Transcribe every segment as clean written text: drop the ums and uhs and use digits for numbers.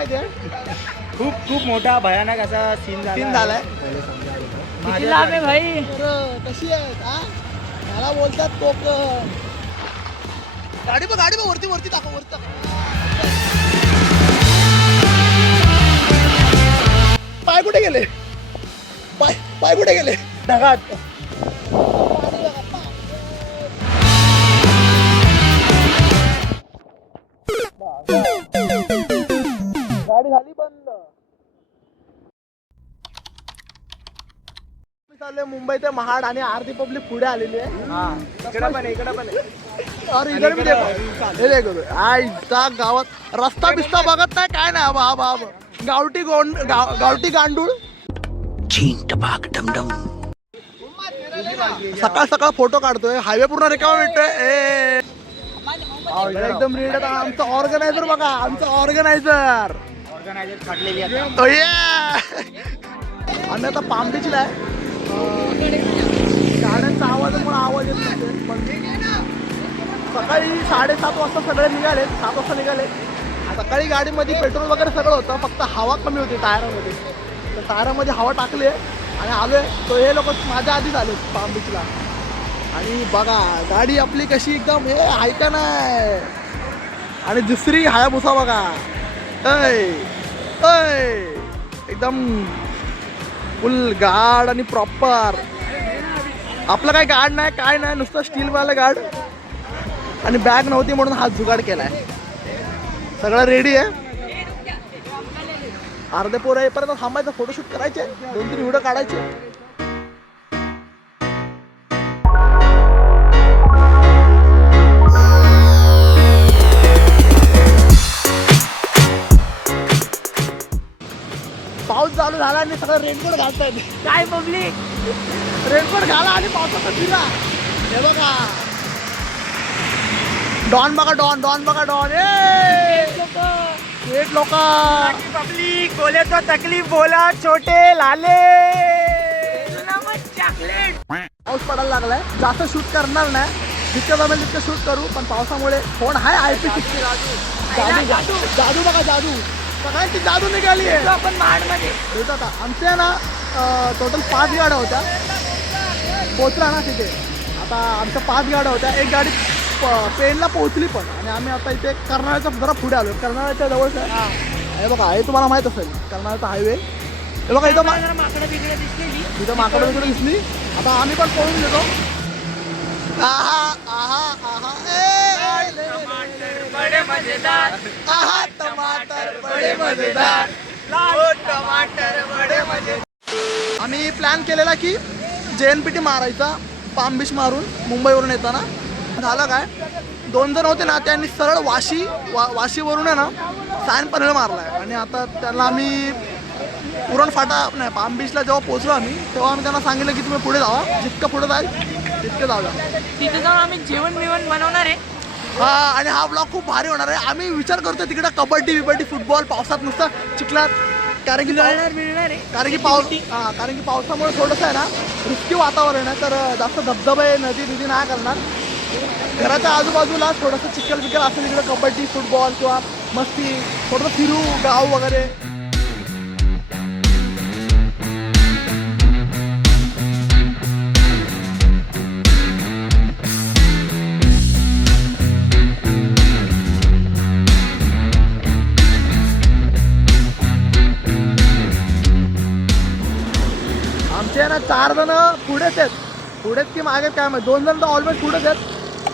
माहितीये खूप खूप मोठा भयानक असा सीन झालाय. किती लांब आहे भाई. कशी आहेत हा मला बोलतात कोकण. गाडी बघ वरती वरती दाखव वरती पाय कुठे गेले पाय कुठे गेले ढगात. गाडी झाली बंद. चाललोय मुंबई ते महाड आणि अर्धी पब्लिक पुढे आलेली आहे. इकडं पण अरे इधर भी देखो हे देखो आईचा गावात रस्ता बिस्ता बघत नाही काय नाही. आबा गावठी गांडूळ सकाळ सकाळ फोटो काढतोय. हायवे पूर्ण रिकामा भेटतोय. एकदम रेड. आमचं ऑर्गनायझर बघा ऑर्गनायझर फाटलेली आम्ही आता पाम बीचला आहे. गाड्यांचा आवाजामुळे आवाज येत नसेल पण सकाळी 7:30 वाजता सगळे निघाले. 7 वाजता निघाले. सकाळी गाडीमध्ये पेट्रोल वगैरे सगळं होतं फक्त हवा कमी होती टायरामध्ये. तर टायरामध्ये हवा टाकली आणि आलोय. तो हे लोक माझ्या आधीच आले पाम बीचला. आणि बघा गाडी आपली कशी एकदम हे ऐका नाही. आणि दुसरी हायाबुसा बघा एकदम फुल गार्ड आणि प्रॉपर. आपलं काही गार्ड नाही काय नाही नुसतं स्टीलवाला गार्ड. आणि बॅग नव्हती म्हणून हात जुगाड केलाय. सगळं रेडी आहे. अर्धे पोरं येईपर्यंत थांबायचं. फोटोशूट करायचे 2-3 व्हिडिओ काढायचे. पाऊस चालू झाला आणि सगळं रेनकोट घालतायत. काय पब्लिक रेनकोट घाला आणि पावसाचा फिरा. हे बघा डॉन बघा डॉन एक लोक पब्लिक बोले तो तकलीफ बोला छोटे लाले चॉकलेट. पाऊस पडायला लागलाय. जास्त शूट करणार नाही. जितकं जमेल तितकं शूट करू पण पावसामुळे फोन आहे IP60. जादू बघा जादू सगळ्यांची जादू निघाली आहे. आपण महाडमध्ये भेटत आमच्या ना टोटल 5 गाड्या होत्या. पोचला ना तिथे. आता आमच्या 5 गाड्या होत्या. एक गाडी पेनला पोहोचली पण. आणि आम्ही आता इथे कर्नाळ्याच्या जरा पुढे आलो. कर्नाळ्याच्या जवळच आहे. हे बघा हे तुम्हाला माहीत असेल कर्नाळ्याचा हायवे. हे बघा इथं माकडं बिकडे दिसलेली. इथं माकडं वगैरे दिसली. आता आम्ही पण पळून गेलो. बडे मजेदार टमाटर बडे मजेदार. टमाटर बडे मजेदार. आम्ही प्लॅन केलेला की JNPT मारायचा पाम बीच मारून मुंबईवरून येताना. झालं काय 2 जण होते ना त्यांनी सरळ वाशीवरून आहे ना सॅन पनवेल मारलाय. आणि आता त्यांना आम्ही पुरण फाटा नाही पाम बीचला जेव्हा पोहोचलो आम्ही तेव्हा आम्ही त्यांना सांगितलं की तुम्ही पुढे जावा. जितकं पुढे जाईल तितकं जाऊया. तिथे जाऊन आम्ही जेवण बनवणार आहे. आणि हा ब्लॉग खूप भारी होणार आहे. आम्ही विचार करतो तिकडे कबड्डी फुटबॉल पावसात नुसतं चिखलात. कारण की मिळणार आहे. कारण की पावसामुळे थोडंसं आहे ना रिस्की वातावरण आहे. तर जास्त धबधबे नदी नाही करणार. घराच्या आजूबाजूला थोडंसं चिखल बिकल असेल तिकडे कबड्डी फुटबॉल किंवा मस्ती थोडंसं फिरू गाव वगैरे. आमचे ना 4 जण पुढेच की मागेत काय माहिती. 2 जण तर ऑलमोस्ट पुढेच आहेत.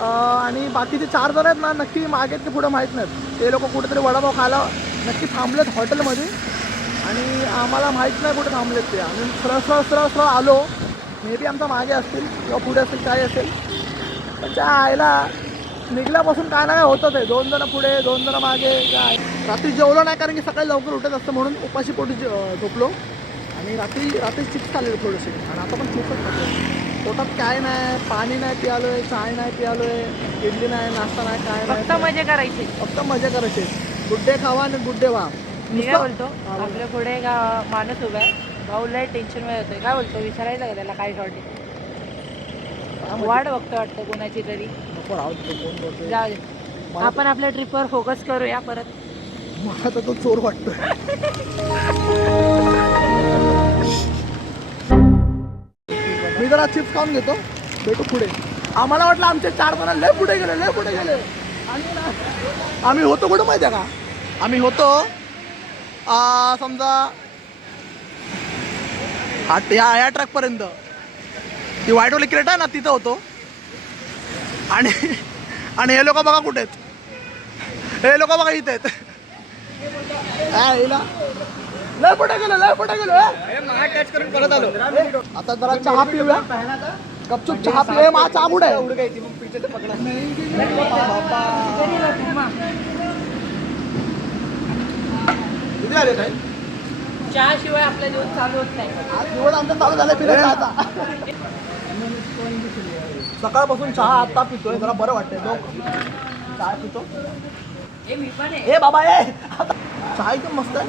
आणि बाकीचे 4 जण आहेत ना नक्की मागेत की पुढे माहीत नाहीत. ते लोक कुठेतरी वडापाव खायला नक्की थांबलेत हॉटेलमध्ये. आणि आम्हाला माहीत नाही कुठे थांबलेत ते. आम्ही सरळ आलो. मे बी आमच्या मागे असतील किंवा पुढे असेल काय असेल. पण त्या आईला निघल्यापासून काय नाही होतच आहे. 2 जण पुढे 2 जण मागे काय. रात्री जेवलो नाही कारण की सकाळी लवकर उठत असतं म्हणून उपाशी पोटी झोपलो. आणि रात्री चिप्स खाल्ले थोडेसे. आणि आता पण खूपच खातो. पोटात काय नाही पाणी नाही पियालोय चाय नाही पियालोय इडली नाही नाश्ता नाही काय नाही. फक्त मजा करायचे. गुड्डे खावा आणि गुड्डे व्हा. मी काय बोलतो आपल्या पुढे माणूस उभा आहे. भाऊ लय टेन्शन मध्ये होतोय. काय बोलतो विचारायचं का त्याला काय शॉर्ट आहे. वाट बघतो वाटतं कोणाची तरी. जाऊ दे आपण आपल्या ट्रिपवर फोकस करूया परत. मला तर तो चोर वाटतोय. मी जरा चिप्स खाऊन घेतो, भेटू पुढे. आम्हाला वाटलं आमचे 4 जण लय पुढे गेले आणि ना आम्ही होतो कुठं माहिती आहे का? आम्ही होतो समजा या ट्रकपर्यंत, ती व्हाईटवाली क्रेट आहे ना तिथं होतो. आणि हे लोक बघा कुठे आहेत, हे लोक बघा इथे आहेत. लय पुढे गेलो टच करून परत आलो. आता जरा चहा पिऊया, गपचूप चहा पिऊया. मा चहा कुठे आहे? चहा शिवाय आपला दिवस चालू होत नाही. आज दिवस आमचा चालू झाला फिरायचा. सकाळपासून चहा आता पितोय, जरा बरं वाटतंय. चहा पितो. मी पण ए बाबा ए, चहा एकदम मस्त आहे.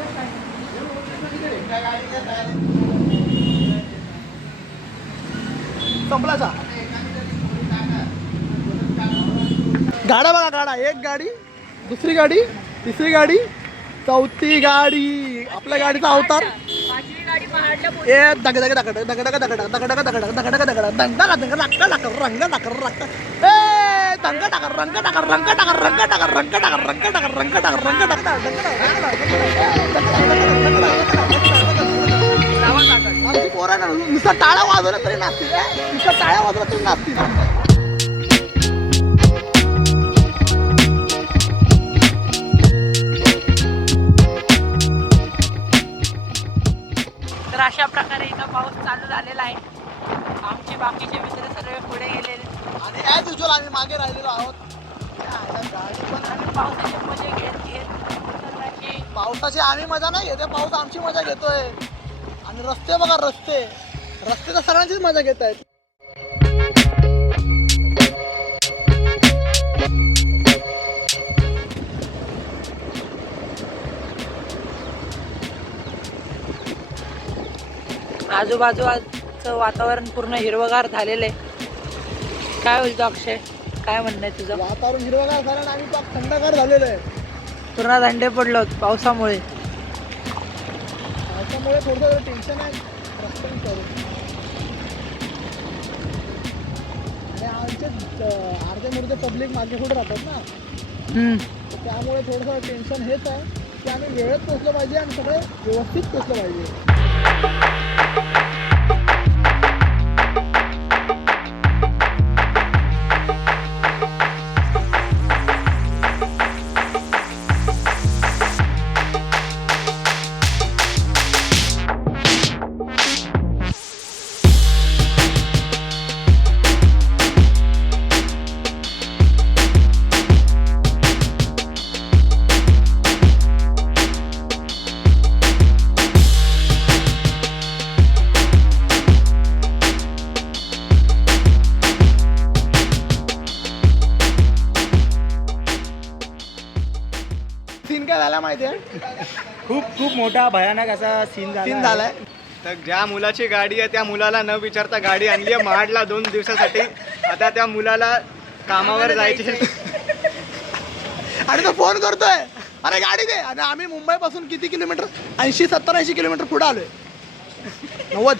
संपला चहा. गाड्या बघा, गाडा. एक गाडी, दुसरी गाडी, तिसरी गाडी, चौथी गाडी. आपल्या गाडीचा अवतार. ए दग दग दगड दगड दगड दगड दगड दगड दगड दगड दगड दंगा दंग लाका लाका रंग लाकर लाका. ए दंग टाकर रंग टाकर रंग टाकर रंग टाकर रंग टाकर रंग टाकर रंग टाकर रंग टाकर. आमची पोरं ना नुसतं टाळ्या वाजवल्या तरी नाचतील, नुसतं टाळ्या वाजवल्या तरी नाचतील. तर अशा प्रकारे इथं पाऊस चालू झालेला आहे. आमचे बाकीचे मित्र सर्व पुढे गेलेले आणि ॲज युजल आम्ही मागे राहिलेलो आहोत. पावसाची मजा घेत पावसाची आम्ही मजा नाही घेते, पाऊस आमची मजा घेतोय. आणि रस्ते बघा, रस्ते तर सगळ्यांचीच मजा घेत आहेत. आजूबाजूचं वातावरण पूर्ण हिरवगार झालेलं आहे. काय बोलतो अक्षय, काय म्हणणं आहे तुझं? वातावरण हिरवगार झालं आणि आम्ही पाक थंडगार झालेलं आहे. पूर्ण थंडे पडलो पावसामुळे. पावसामुळे थोडं टेन्शन आहे रस्त्यांचं. आणि आमचे अर्धे मुर्धे पब्लिक मागे पुढे राहतात ना, त्यामुळे थोडंसं टेन्शन हेच आहे की आम्ही वेळेत पोचलं पाहिजे आणि सगळं व्यवस्थित पोचलं पाहिजे. सीन काय झाला माहिती आहे? खूप मोठा भयानक असा सीन झालाय. तर ज्या मुलाची गाडी आहे त्या मुलाला न विचारता गाडी आणली आहे महाडला 2 दिवसासाठी. आता त्या मुलाला कामावर जायचे आणि तो फोन करतोय, अरे गाडी दे. आणि आम्ही मुंबईपासून किती किलोमीटर, 80-70-80 किलोमीटर पुढे आलोय. 90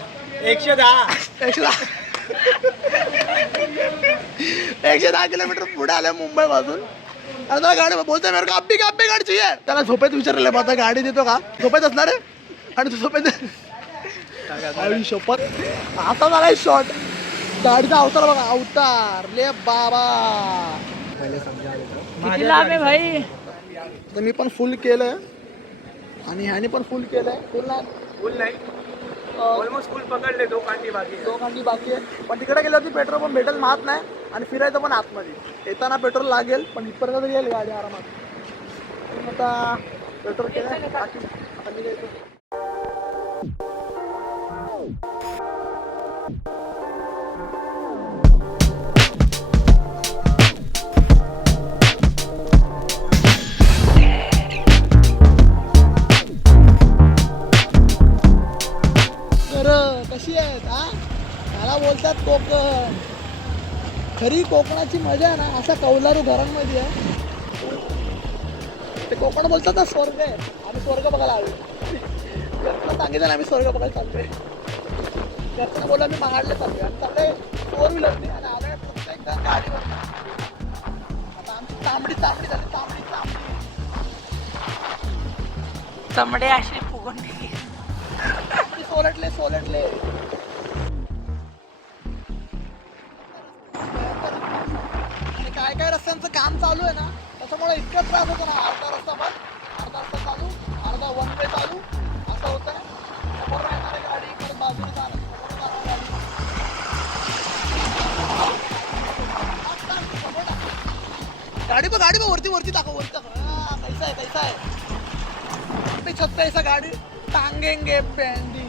110 किलोमीटर पुढे आलोय मुंबईपासून. आता गाडी बोलतोय मेरे को अब्बी गाडी चाहिए. त्याला झोपेत विचारलं, आता गाडी देतो का? झोपेत असणार आहे. आणि तू झोपेत शपथ आता झाला शॉर्ट. गाडीचा अवतार बघा, अवतार ले बाबा. किती लांब आहे भाई? तर मी पण फुल केलंय आणि ह्याने पण फुल केलंय. फुल नाही ऑलमोस्ट फुल पकडले. 2 कांडी बाकी आहे. पण तिकडे गेल्यावरती पेट्रोल पण भेटेल माहित नाही. आणि फिरायचं पण आतमध्ये. येताना पेट्रोल लागेल, पण इथपर्यंत तरी येईल गाडी आरामात. आता पेट्रोल केलं बाकी आता निघायचं. कशी आहेत हा? मला बोलतात कोकण. खरी कोकणाची मजा आहे ना अशा कौलारू घरांमध्ये आहे. ते कोकण बोलतात ना स्वर्ग आहे. आम्ही स्वर्ग बघायला आलो. घरचं सांगितलं ना आम्ही स्वर्ग बघायला चाललोय. घरचं बोललं मी महाडला चाललोय आणि चाललोय 4 व्हीलरने आणि आलोय प्रत्येकदा गाडीवर. आता आमची तांबडी झाली तांबडी. चमडे अशी फुगून गेली. सोलटले आणि काय रस्त्यांचं काम चालू आहे ना त्याच्यामुळे इतका त्रास होतो ना. अर्धा रस्ता चालू अर्धा वन वे चालू असं होतं. समोर येणारी गाडी परत बाजूने जाणार गाडी बघ वरती दाखव कैसा आहे छत पैसा गाडी टांगेंगे पेंडी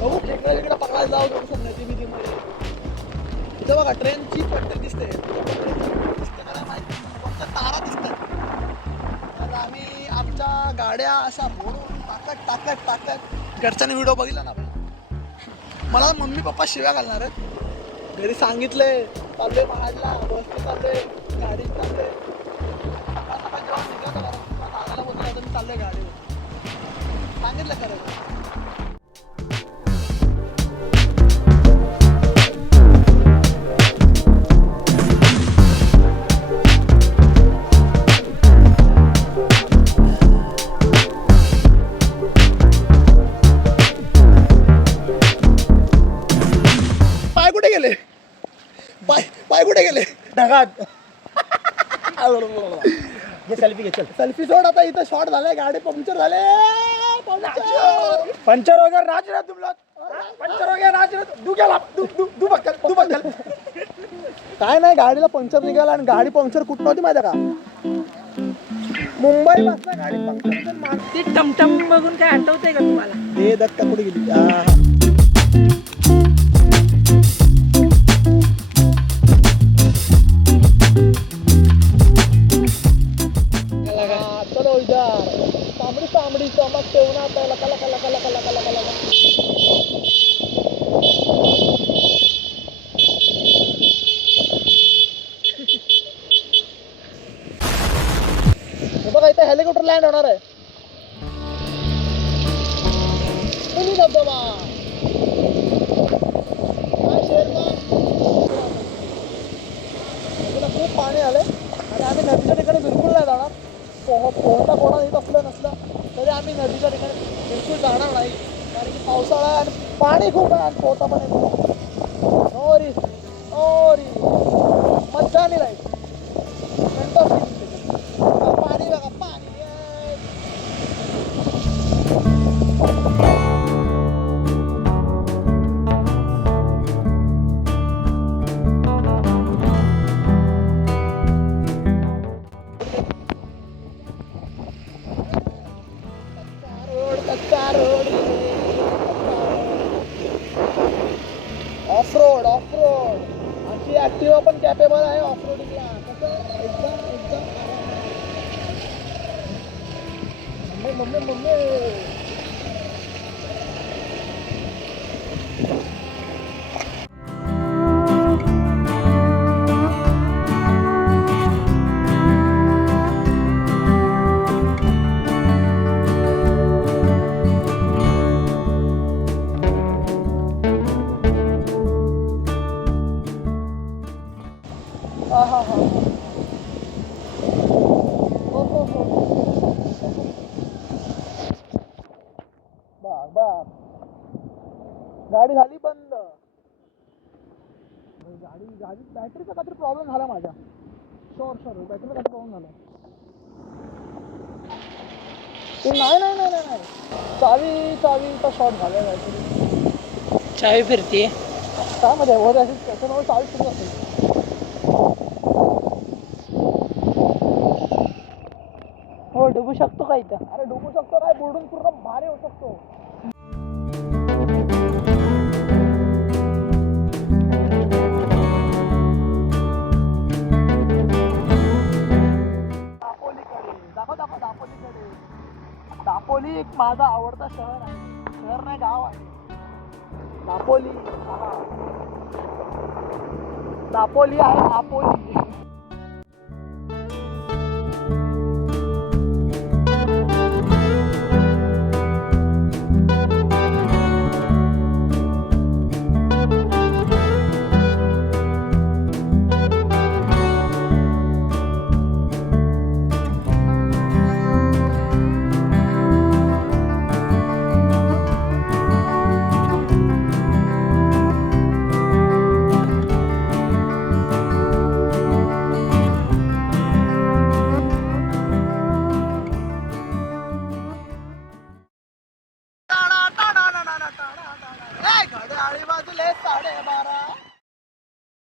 बघू इकडे पकडायला जाऊ थोडंसं नदीमध्ये. इथं बघा ट्रेनची पट्टी दिसते मला माहिती फक्त तारा दिसतात. तर आम्ही आमच्या गाड्या अशा मोडून टाकत घरच्यांनी व्हिडिओ बघितला ना आपण. मला मम्मी पप्पा शिव्या घालणार आहेत. घरी सांगितले चाललोय महाडला बसने चाललोय गाडीत चाललोय. जेव्हा निघालो दादाला बोलतो मी चाललोय गाडीवर सांगितलं खरं. पाय कुठे गेले ढगात. सेल्फी घे चल. सेल्फी सोड आता. इथं शॉर्ट झालाय गाडी पंक्चर झाले. पंक्चर हो गया राजरात तुम लोग. पंक्चर हो गया राजरात. तू बघल काय नाही गाडीला पंक्चर निघाला आणि गाडी पंक्चर कुठं होती माहिती का मुंबई पासून गाडी पंक्चर. ती टमटम बघून काय आठवतंय का तुम्हाला? हे दत्ता कुठे गेली. चलो इधर तांबडी चमक ठेवणार लका बघा इथे हेलिकॉप्टर लँड होणार आहे. मिनी धबधबा खूप पाणी आलंय आणि आम्ही नदीच्या ठिकाणी बिलकुल नाही जाणार. पोहता कोणा येत असलं नसलं तरी आम्ही नदीच्या ठिकाणी बिलकुल जाणार नाही. कारण की पावसाळा आहे आणि पाणी खूप आहे आणि पोहता पण येत नोरी मज्जा नाही राहील. पाणी बघा पाणी. ऑफरोड आमची ऍक्टिव्हा पण कॅपेबल आहे ऑफरोडिंगला. कसं एकदम मम्मी बघ गाडी झाली बंद. गाडी बॅटरीचा काहीतरी प्रॉब्लेम झाला माझ्या. शोर बॅटरीचा काहीतरी प्रॉब्लेम झाला. ते नाही चावीचा शॉर्ट झाला काहीतरी. चावी फिरते काय मध्ये वर असेल त्याच्यामुळे चावी फिरत असेल. हो डुबू शकतो का इथं? अरे डुबू शकतो काय बुडून पूर्ण भारी होऊ शकतो. दापोली एक माझा आवडता शहर आहे. शहर नाही गाव आहे दापोली. दापोली आहे दापोली. साडेबारा